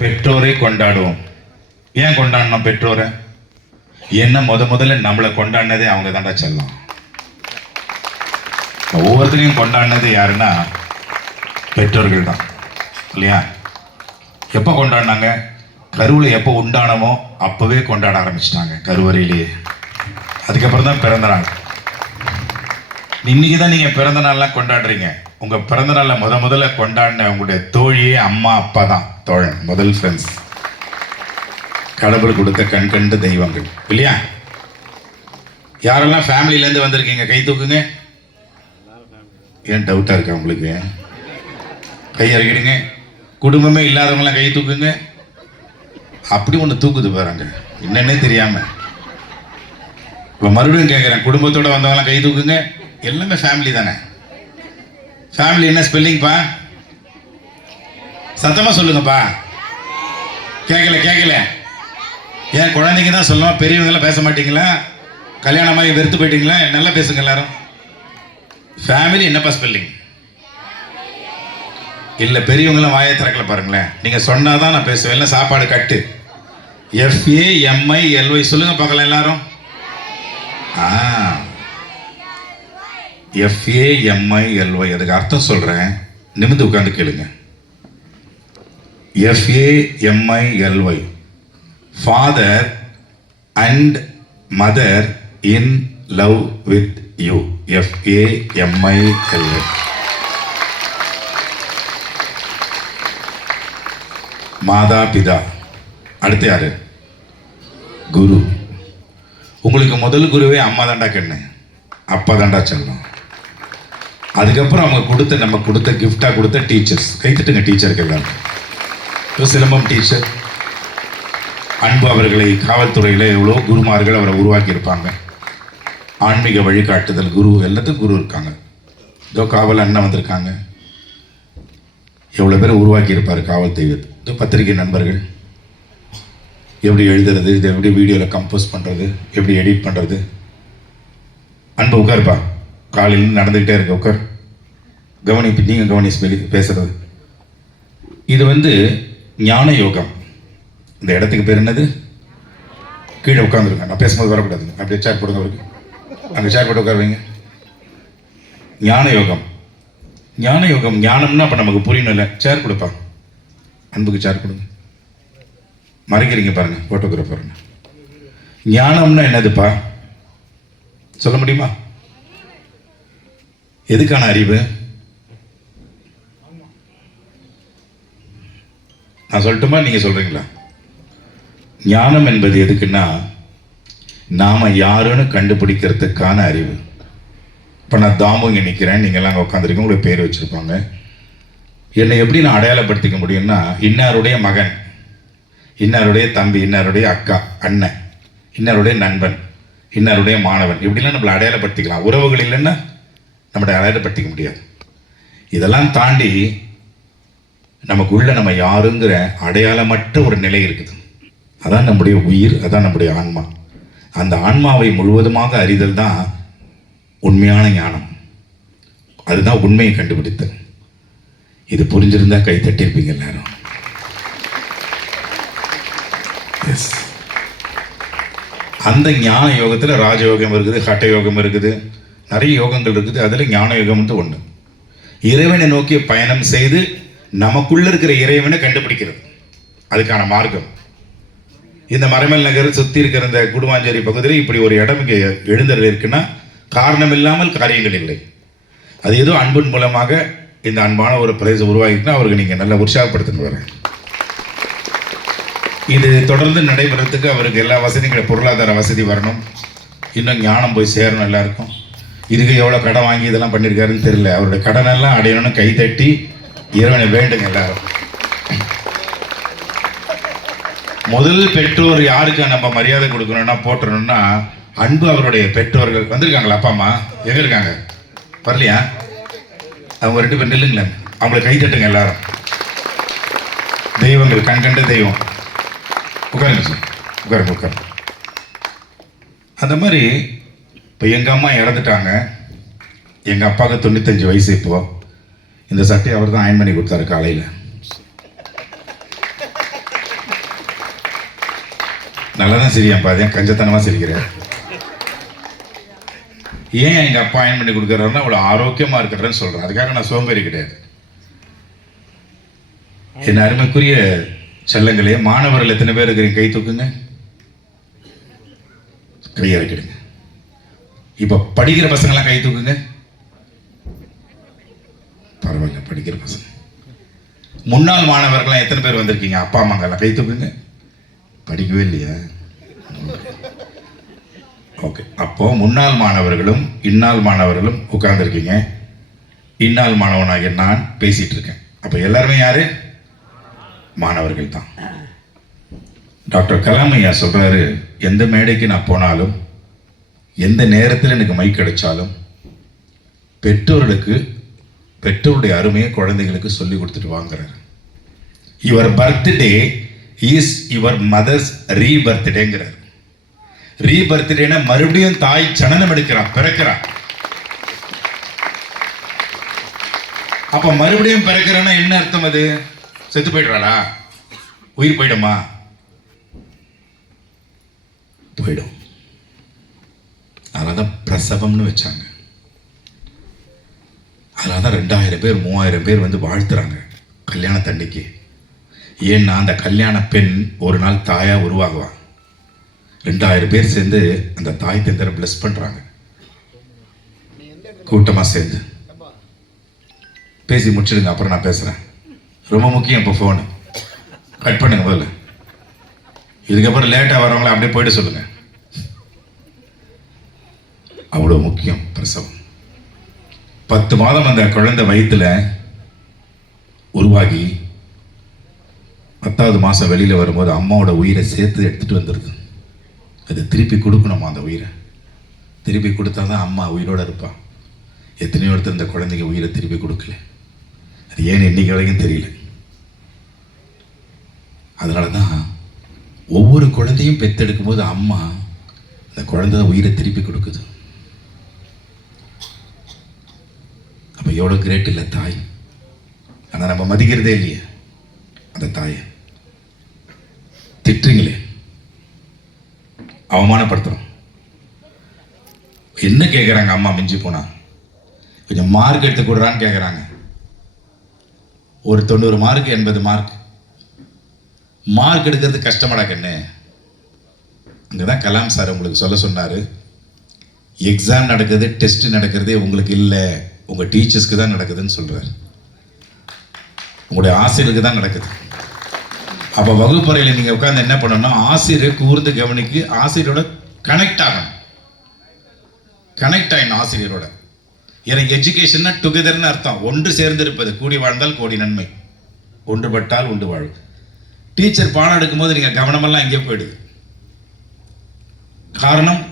பெற்றோரை கொண்டாடுவோம். ஏன் கொண்டாடணும் பெற்றோரை? என்ன முதல்ல நம்மளை கொண்டாடினதே அவங்க தாண்டா செல்லம். ஒவ்வொருத்தரையும் கொண்டாடினது யாருன்னா பெற்றோர்கள் தான் இல்லையா? எப்போ கொண்டாடினாங்க? கருவில் எப்போ உண்டானமோ அப்போவே கொண்டாட ஆரம்பிச்சிட்டாங்க, கருவறையிலேயே. அதுக்கப்புறம் தான் பிறந்த நாள். இன்னைக்கு தான் நீங்கள் பிறந்த நாள்லாம் கொண்டாடுறீங்க. உங்கள் பிறந்த நாளில் முதல்ல கொண்டாடின உங்களுடைய தோழியே அம்மா அப்பா தான் தோழன், முதல் ஃப்ரெண்ட்ஸ். கடவுள் கொடுத்த கண் கண்டு தெய்வங்கள் இல்லையா? யாரெல்லாம் ஃபேமிலியிலேருந்து வந்திருக்கீங்க கை தூக்குங்க. ஏன் டவுட்டாக இருக்கா உங்களுக்கு? கை இறக்கிடுங்க. குடும்பமே இல்லாதவங்களாம் கை தூக்குங்க. அப்படி ஒன்று தூக்குது பாருங்க, என்னன்னே தெரியாமல். இப்போ மறுபடியும் கேட்குறேன், குடும்பத்தோடு வந்தவங்களாம் கை தூக்குங்க. எல்லாமே ஃபேமிலி தானே. ஃபேமிலி என்ன ஸ்பெல்லிங்ப்பா? சத்தமாக சொல்லுங்கப்பா. கேட்கல. ஏன் குழந்தைங்க தான் சொல்லணும், பெரியவங்களாம் பேச மாட்டீங்களா? கல்யாணமாகி வெறுத்து போயிட்டீங்களா? நல்லா பேசுங்க எல்லாரும். ஃபேமிலி என்னப்பா ஸ்பெல்லிங்? இல்லை, பெரியவங்களாம் வாயை திறக்கல பாருங்களேன். நீங்கள் சொன்னால் தான் நான் பேசுவேன். இல்லை சாப்பாடு கட்டு. FAMILY சொல்லுங்க பார்க்கலாம் எல்லாரும். FAMILY அதுக்கு அர்த்தம் சொல்கிறேன், நிமிந்து உட்காந்து கேளுங்க. FAMILY father and mother in love with you. FAMILY. மாதா பிதா. அடுத்து யாரு? குரு. உங்களுக்கு முதல் குருவே அம்மா தாண்டா கண்ணு, அப்பா தாண்டா செல்லம். அதுக்கப்புறம் அவங்க நம்ம கொடுத்த கிஃப்டாக கொடுத்த டீச்சர்ஸ். கைத்துட்டுங்க டீச்சருக்கு எல்லாரும். சிலம்பம் டீச்சர் அன்பு அவர்களை காவல்துறையில் எவ்வளோ குருமார்கள் அவரை உருவாக்கியிருப்பாங்க. ஆன்மீக வழிகாட்டுதல் குரு, எல்லாத்துக்கும் குரு இருக்காங்க. இதோ காவல் அண்ணன் வந்திருக்காங்க. எவ்வளோ பேர் உருவாக்கியிருப்பார் காவல் தெய்வத்தை. இதோ பத்திரிகை நண்பர்கள். எப்படி எழுதுறது, இதை எப்படி வீடியோவில் கம்போஸ் பண்ணுறது, எப்படி எடிட் பண்ணுறது. அன்பு உட்காருப்பா, காலையில் நடந்துக்கிட்டே இருக்க உட்கார். நீங்கள் கவனி பேசுறது. இது ஞான யோகம். இந்த இடத்துக்கு பேர் என்னது? கீழே உட்காந்துருங்க. நான் பேசும்போது வரக்கூடாதுங்க. அப்படியே சேர் போடுங்க அவருக்கு. அங்கே சேர் போட்டு உட்காருவீங்க. ஞான யோகம். ஞானம்னா அப்போ நமக்கு புரியணும் இல்லை. சேர் கொடுப்பா, அன்புக்கு சேர் கொடுங்க. மறைக்கிறீங்க பாருங்க ஃபோட்டோகிராஃபர். ஞானம்னா என்னதுப்பா சொல்ல முடியுமா? எதுக்கான அறிவு? நான் சொல்லட்டுமா, நீங்கள் சொல்கிறீங்களா? ஞானம் என்பது எதுக்குன்னா, நாம் யாருன்னு கண்டுபிடிக்கிறதுக்கான அறிவு. இப்போ நான் தாமு இங்கே நிற்கிறேன், நீங்கள்லாம் அங்கே உட்காந்துருக்கீங்க, உங்களுடைய பேர் வச்சுருப்பாங்க. என்னை எப்படி நான் அடையாளப்படுத்திக்க முடியும்னா, இன்னாருடைய மகன், இன்னாருடைய தம்பி, இன்னாருடைய அக்கா, அண்ணன், இன்னாருடைய நண்பன், இன்னாருடைய மாணவன், இப்படிலாம் நம்மளை அடையாளப்படுத்திக்கலாம். உறவுகள் இல்லைன்னா நம்மளை அடையாளப்படுத்திக்க முடியாது. இதெல்லாம் தாண்டி நமக்குள்ள நம்ம யாருங்கிற அடையாளமற்ற ஒரு நிலை இருக்குது. அதான் நம்முடைய உயிர், அதான் நம்முடைய ஆன்மா. அந்த ஆன்மாவை முழுவதுமாக அறிதல் தான் உண்மையான ஞானம். அதுதான் உண்மையை கண்டுபிடித்தல். இது புரிஞ்சிருந்தா கை தட்டியிருப்பீங்க எல்லாரும். எஸ். அந்த ஞான யோகத்தில் ராஜயோகம் இருக்குது, ஹட்ட யோகம் இருக்குது, நிறைய யோகங்கள் இருக்குது. அதில் ஞான யோகம் ஒன்று. இறைவனை நோக்கி பயணம் செய்து நமக்குள்ள இருக்கிற இறைவனை கண்டுபிடிக்கிறது, அதுக்கான மார்க்கம். இந்த மறைமல் நகர் சுற்றி இருக்கிற இந்த குடுவாஞ்சேரி பகுதியில் இப்படி ஒரு இடம் இங்கே எழுந்தருள் இருக்குன்னா காரணம் இல்லாமல் காரியங்கள் இல்லை. அது ஏதோ அன்பின் மூலமாக இந்த அன்பான ஒரு பிரதேசம் உருவாகிட்டுனா அவருக்கு நீங்கள் நல்லா உற்சாகப்படுத்தின்னு வரேன். இது தொடர்ந்து நடைபெறத்துக்கு அவருக்கு எல்லா வசதிகளும், பொருளாதார வசதி வரணும், இன்னும் ஞானம் போய் சேரணும் எல்லாருக்கும். இதுக்கு எவ்வளோ கடன் வாங்கி இதெல்லாம் பண்ணியிருக்காருன்னு தெரியல. அவருடைய கடனெல்லாம் அடையணும்னு கை தட்டி இறைவனை வேண்டுங்க எல்லாரும். முதல் பெற்றோர் யாருக்கு நம்ம மரியாதை கொடுக்கணும்னா போட்டுறணும்னா, அன்பு அவருடைய பெற்றோர்கள். வந்திருக்காங்களா அப்பா அம்மா? எங்கே இருக்காங்க? வரலையா? அவங்க 2 பேர் நில்லுங்களேன், அவங்களை கை தட்டுங்க எல்லாரும். தெய்வங்கள், கண்கண்ட தெய்வம். உட்காருங்க சார், உட்காருங்க. அந்த மாதிரி இப்போ எங்கள் அம்மா இறந்துட்டாங்க. எங்கள் அப்பாவுக்கு 95 வயசு. இப்போது இந்த சட்டையை அவர் தான் அயன் பண்ணி கொடுத்தாரு காலையில். நல்லா தான் சிரியாப்பா, அதே கஞ்சத்தனமாக சிரிக்கிறேன். ஏன் எங்கள் அப்பா அயன் பண்ணி கொடுக்குறாருன்னா அவ்வளோ ஆரோக்கியமாக இருக்கிறேன்னு சொல்கிறேன். அதுக்காக நான் சோம்பேறி கிடையாது. என் அருமைக்குரிய செல்லங்களே, மாணவர்கள் எத்தனை பேர் இருக்கிறீங்க? கை தூக்குங்க, கையை இறக்கிடுங்க. இப்போ படிக்கிற பசங்களாம் கை தூக்குங்க. பரவாயில்ல, படிக்கிற பசங்க. முன்னாள் மாணவர்கள்லாம் எத்தனை பேர் வந்திருக்கீங்க? அப்பா அம்மாங்கெல்லாம் கை தூக்குங்க. படிக்கவே இல்லையா? ஓகே. அப்போ முன்னாள் மாணவர்களும் இந்நாள் மாணவர்களும் உட்கார்ந்துருக்கீங்க. இந்நாள் மாணவனாகிய நான் பேசிட்டு இருக்கேன். அப்போ எல்லாருமே யாரு? மாணவர்கள் தான். டாக்டர் கலாம் ஐயா சொல்றாரு, எந்த மேடைக்கு நான் போனாலும், எந்த நேரத்தில் எனக்கு மைக் கிடைச்சாலும், பெற்றோருடைய அருமையை குழந்தைகளுக்கு சொல்லி கொடுத்துட்டு வாங்குறாரு. Your birthday is your mother's ரீபர்த்டேங்கிறார். ரீபர்த்டேனா மறுபடியும் தாய் ஜனனம் எடுக்கிறான், பிறக்கிறான். அப்ப மறுபடியும் பிறக்கிறன்னா என்ன அர்த்தம்? அது செத்து போயிடுறாளா? உயிர் போயிடுமா? போயிடும். அதனாலதான் பிரசவம்னு வச்சாங்க. அதனாலதான் 2000 பேர் 3000 பேர் வந்து வாழ்த்துறாங்க கல்யாணத்தன்னைக்கு. ஏன்னா அந்த கல்யாண பெண் ஒரு நாள் தாயா உருவாகுவா. 2000 பேர் சேர்ந்து அந்த தாய் தந்தரை பிளஸ் பண்றாங்க. கூட்டமா சேர்ந்து பேசி முடிச்சிடுங்க, அப்புறம் நான் பேசுறேன். ரொம்ப முக்கியம். இப்போ ஃபோனு கட் பண்ணுங்க முதல்ல. இதுக்கப்புறம் லேட்டாக வரவங்கள அப்படியே போயிட்டு சொல்லுங்க. அவ்வளோ முக்கியம் பிரசவம். 10 மாதம் அந்த குழந்தை வயிற்றுல உருவாகி 10வது மாதம் வெளியில் வரும்போது அம்மாவோட உயிரை சேர்த்து எடுத்துகிட்டு வந்துடுது. அது திருப்பி கொடுக்கணுமா? அந்த உயிரை திருப்பி கொடுத்தா தான் அம்மா உயிரோடு இருப்பான். எத்தனையோ இடத்துல இந்த குழந்தைங்க உயிரை திருப்பி கொடுக்கல. அது ஏன்னு இன்னைக்கு வரைக்கும் தெரியல. அதனால தான் ஒவ்வொரு குழந்தையும் பெற்றெடுக்கும் போது அம்மா அந்த குழந்தை உயிரை திருப்பி கொடுக்குது. அப்போ எவ்வளோ கிரேட் இல்லை தாய். ஆனால் நம்ம மதிக்கிறதே இல்லையே அந்த தாயை. திட்டுறீங்களே, அவமானப்படுத்துகிறோம். என்ன கேட்குறாங்க அம்மா? மிஞ்சி போனா கொஞ்சம் மார்க் எடுத்து கொடுறான்னு கேட்குறாங்க. ஒரு 90 மார்க் 80 மார்க் எடுக்கிறது கஷ்டமாடா கண்ணு. இங்கதான் கலாம் சார் உங்களுக்கு சொல்ல சொன்னாரு, எக்ஸாம் நடக்குது, டெஸ்ட் நடக்கிறதே உங்களுக்கு இல்லை, உங்க டீச்சர்ஸ்க்கு தான் நடக்குதுன்னு சொல்றாரு. உங்களுடைய ஆசிரியருக்கு தான் நடக்குது. அப்ப வகுப்பறையில் நீங்க உட்கார்ந்து என்ன பண்ணணும்? ஆசிரியரை கூர்ந்து கவனிக்கு, ஆசிரியரோட கனெக்ட் ஆகணும். கனெக்ட் ஆகணும் ஆசிரியரோட. எனக்கு எஜுகேஷன்னா டுகெதர்னு அர்த்தம். ஒன்று சேர்ந்து இருப்பது. கூடி வாழ்ந்தால் கோடி நன்மை, ஒன்றுபட்டால் உண்டு வாழ்வு. டீச்சர் பாடம் எடுக்கும்போது நீங்க கவனமெல்லாம் எங்கேயோ போயிடுது. காரணம்,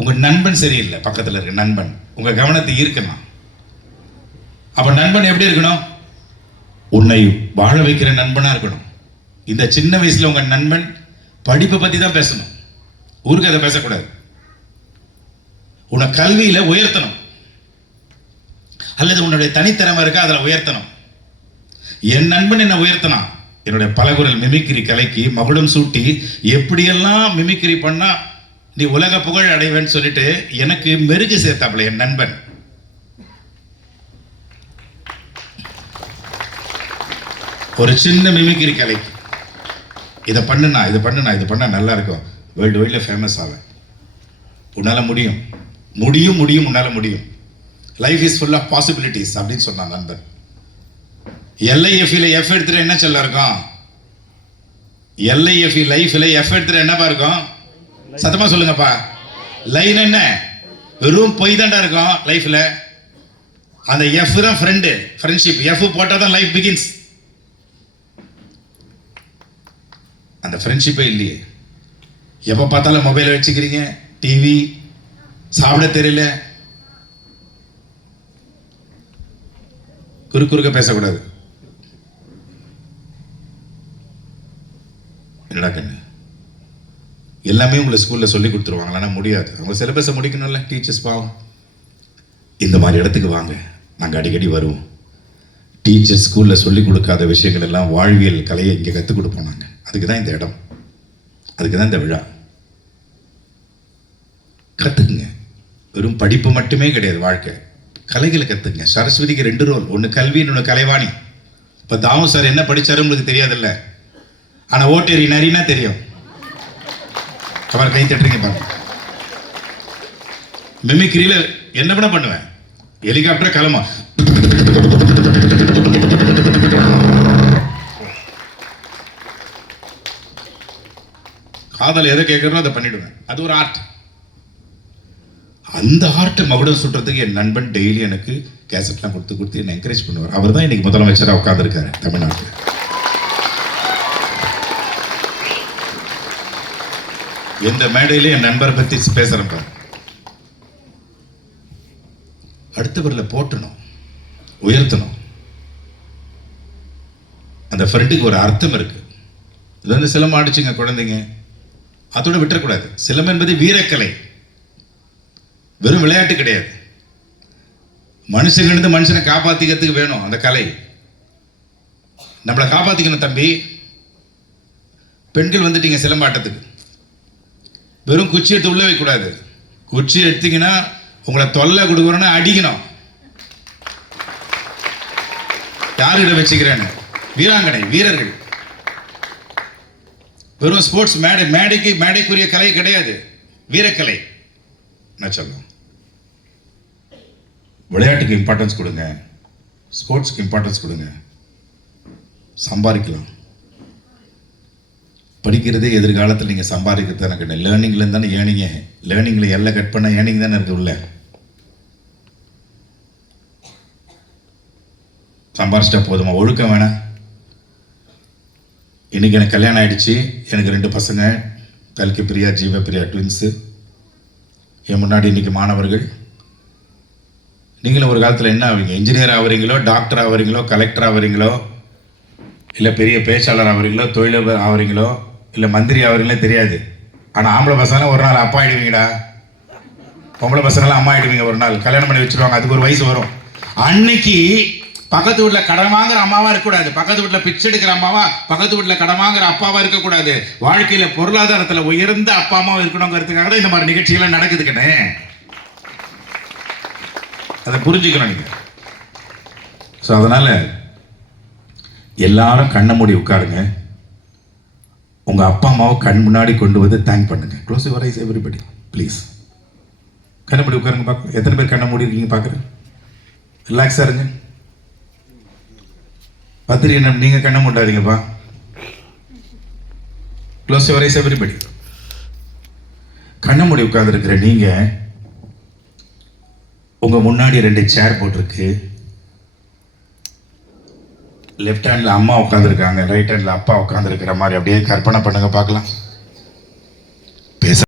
உங்க நண்பன் சரியில்லை. பக்கத்தில் இருக்க நண்பன் உங்க கவனத்தை ஈர்க்கணும். அப்ப நண்பன் எப்படி இருக்கணும்? உன்னை வாழ வைக்கிற நண்பனா இருக்கணும். இந்த சின்ன வயசுல உங்க நண்பன் படிப்பை பத்தி தான் பேசணும், ஊருக்கு அதை பேசக்கூடாது. உன்னை கல்வியில உயர்த்தணும், அல்லது உன்னுடைய தனித்திறமை இருக்கா அதில் உயர்த்தணும். என் நண்பன் என்ன உயர்த்தனா, என்னுடைய பலகுரல் மிமிக்ரி கலைக்கு மகுடம் சூட்டி எப்படியெல்லாம் மிமிக்ரி பண்ணா நீ உலக புகழ் அடைவேன்னு சொல்லிட்டு எனக்கு மெருகு சேர்த்தாப்புல என் நண்பன். ஒரு சின்ன மிமிக்ரி கலைக்கு இதை பண்ணுனா இது பண்ணா நல்லா இருக்கும், வேர்ல்டு வைட்ல ஃபேமஸ் ஆவேன். உன்னால முடியும், முடியும் முடியும் உன்னால முடியும். Life is full of possibilities அப்படின்னு சொன்னான் நண்பன். எல்ஐஎஃப்ல எஃப் எடுத்துட்டு என்ன சொல்ல இருக்கும்? எல்ஐஎஃப் லைஃப்ல எஃப் எடுத்துட்டு என்னப்பா இருக்கும்? சத்தமா சொல்லுங்கப்பா. லைன் என்ன? வெறும் பொய் தாண்டா இருக்கும் லைஃப்ல. அந்த எஃப் தான் ஃப்ரெண்டு, ஃப்ரெண்ட்ஷிப். எஃப் போட்டா தான் லைஃப் பிகின்ஸ். அந்த ஃப்ரெண்ட்ஷிப்பே இல்லையே. எப்போ பார்த்தாலும் மொபைலை வச்சுக்கிறீங்க, டிவி, சாப்பிட தெரியல, குறுக்க பேசக்கூடாது. என்னடா கண்ணு, எல்லாமே உங்களை ஸ்கூல்ல சொல்லி கொடுத்துருவாங்க, ஆனால் முடியாது. அவங்க சிலபஸை முடிக்கணும்ல டீச்சர்ஸ். பாவம். இந்த மாதிரி இடத்துக்கு வாங்க, நாங்கள் அடிக்கடி வருவோம். டீச்சர் ஸ்கூல்ல சொல்லி கொடுக்காத விஷயங்கள் எல்லாம் வாழ்வியல் கலையை இங்கே கற்றுக் கொடுப்போம் நாங்கள். அதுக்கு தான் இந்த இடம். அதுக்கு தான் இந்த விழா. கற்றுக்குங்க. வெறும் படிப்பு மட்டுமே கிடையாது வாழ்க்கை, கலைகளை கற்றுக்குங்க. சரஸ்வதிக்கு 2 ரோல், ஒன்று கல்வி, இன்னொன்று கலைவாணி. இப்போ தாமு சார் என்ன படித்தாரு உங்களுக்கு தெரியாதில்ல, ஆனால் ஓட்டேரி நரினா தெரியும். அவர் கை தட்டுறீங்க பாருங்க. மிமிக்ரியில் என்ன பண்ண பண்ணுவேன், ஹெலிகாப்டர் கிளம்பா, காதல் எதை கேட்கறோம் அதை பண்ணிடுவேன். அது ஒரு ஆர்ட். அந்த ஆர்ட்டை மகுடம் சுட்டுறதுக்கு என் நண்பன் டெய்லி எனக்கு கேசட்லாம் கொடுத்து என்னை என்கரேஜ் பண்ணுவார். அவர் தான் இன்னைக்கு முதலமைச்சராக உட்காந்துருக்காரு தமிழ்நாட்டில். எந்த மேடையிலே என் நண்பரை பற்றி பேசுகிறேன் பாரு. அடுத்தவரில் போட்டணும், உயர்த்தணும். அந்த ஃப்ரெண்டுக்கு ஒரு அர்த்தம் இருக்கு. இது வந்து சிலம்பம் ஆடிச்சுங்க குழந்தைங்க, அதோட விட்டுறக்கூடாது. சிலம்பம் என்பது வீரக்கலை, வெறும் விளையாட்டு கிடையாது. மனுஷங்கிருந்து மனுஷனை காப்பாற்றிக்கிறதுக்கு வேணும் அந்த கலை. நம்மளை காப்பாற்றிக்கணும் தம்பி. பெண்கள் வந்துட்டீங்க சிலம்பாட்டத்துக்கு, வெறும் குச்சி எடுத்து உள்ள வைக்கக்கூடாது. குச்சி எடுத்தீங்கன்னா உங்களை தொல்லை கொடுக்குறோன்னா அடிக்கணும். யாருக்கிட்ட வச்சுக்கிறேன்னு, வீராங்கனை வீரர்கள். வெறும் ஸ்போர்ட்ஸ் மேடைக்குரிய கலை கிடையாது, வீரக்கலை. நான் சொல்லுவேன், விளையாட்டுக்கு இம்பார்ட்டன்ஸ் கொடுங்க, ஸ்போர்ட்ஸ்க்கு இம்பார்ட்டன்ஸ் கொடுங்க. சம்பாதிக்கலாம். படிக்கிறதே எதிர்காலத்தில் நீங்கள் சம்பாதிக்கிறது எனக்கு லேர்னிங்லேருந்து தானே ஏர்னிங்க. லேர்னிங்கில் எல்லாம் கட் பண்ண ஏர்னிங் தானே இருக்கு உள்ள. சம்பாதிச்சிட்டா போதுமா? ஒழுக்கம் வேணாம். இன்றைக்கி எனக்கு கல்யாணம் ஆகிடுச்சு. எனக்கு 2 பசங்க, கல்கி பிரியா, ஜீவ பிரியா, ட்வின்ஸு. என் முன்னாடி இன்றைக்கி மாணவர்கள். நீங்களும் ஒரு காலத்தில் என்ன ஆவீங்க? இன்ஜினியர் ஆகிறீங்களோ, டாக்டர் ஆகிறீங்களோ, கலெக்டர் ஆகிறீங்களோ, இல்லை பெரிய பேச்சாளர் ஆகிறீங்களோ, தொழிலதிபர் ஆகிறீங்களோ, இல்லை மந்திரி ஆகிறீங்களே தெரியாது. ஆனால் ஆம்பளை பசங்களாம் ஒரு நாள் அப்பா ஆகிடுவீங்கடா, பொம்பளை பசங்களாம் அம்மா ஆகிடுவீங்க. ஒரு நாள் கல்யாணம் பண்ணி வச்சுருவாங்க, அதுக்கு ஒரு வயசு வரும். அன்னைக்கு பக்கத்து வீட்டில் கடன் வாங்குற அம்மாவா இருக்கக்கூடாது, பக்கத்து வீட்டில் பிச்சை எடுக்கிற அம்மாவா, பக்கத்து வீட்டில் கடன் வாங்குற அப்பாவா இருக்கக்கூடாது. வாழ்க்கையில் பொருளாதாரத்தில் உயர்ந்த அப்பா அம்மாவும் இருக்கணுங்கிறதுக்காக தான் இந்த மாதிரி நிகழ்ச்சிகள்லாம் நடக்குதுக்கண்ணே. அதை புரிஞ்சுக்கணும் நீங்கள். ஸோ அதனால் எல்லாரும் கண்ணை மூடி உட்காருங்க. உங்கள் அப்பா அம்மாவை கண் முன்னாடி கொண்டு வந்து தேங்க் பண்ணுங்க. Close your eyes everybody please. கண்ணை மூடி உட்காருங்க பார்க்க. எத்தனை பேர் கண்ணை மூடி இருக்கீங்க பார்க்குறேன்? ரிலாக்ஸாக இருங்க. பத்திரிகை நீங்கள் கண்ணை மூடாதீங்கப்பா. Close your eyes everybody. கண்ணை மூடி உட்காந்துருக்கிற நீங்கள், உங்கள் முன்னாடி 2 சேர் போட்டிருக்கு. லெஃப்ட் ஹேண்டில் அம்மா உட்காந்துருக்காங்க, ரைட் ஹேண்டில் அப்பா உட்காந்துருக்கிற மாதிரி அப்படியே கற்பனை பண்ணுங்க பார்க்கலாம்.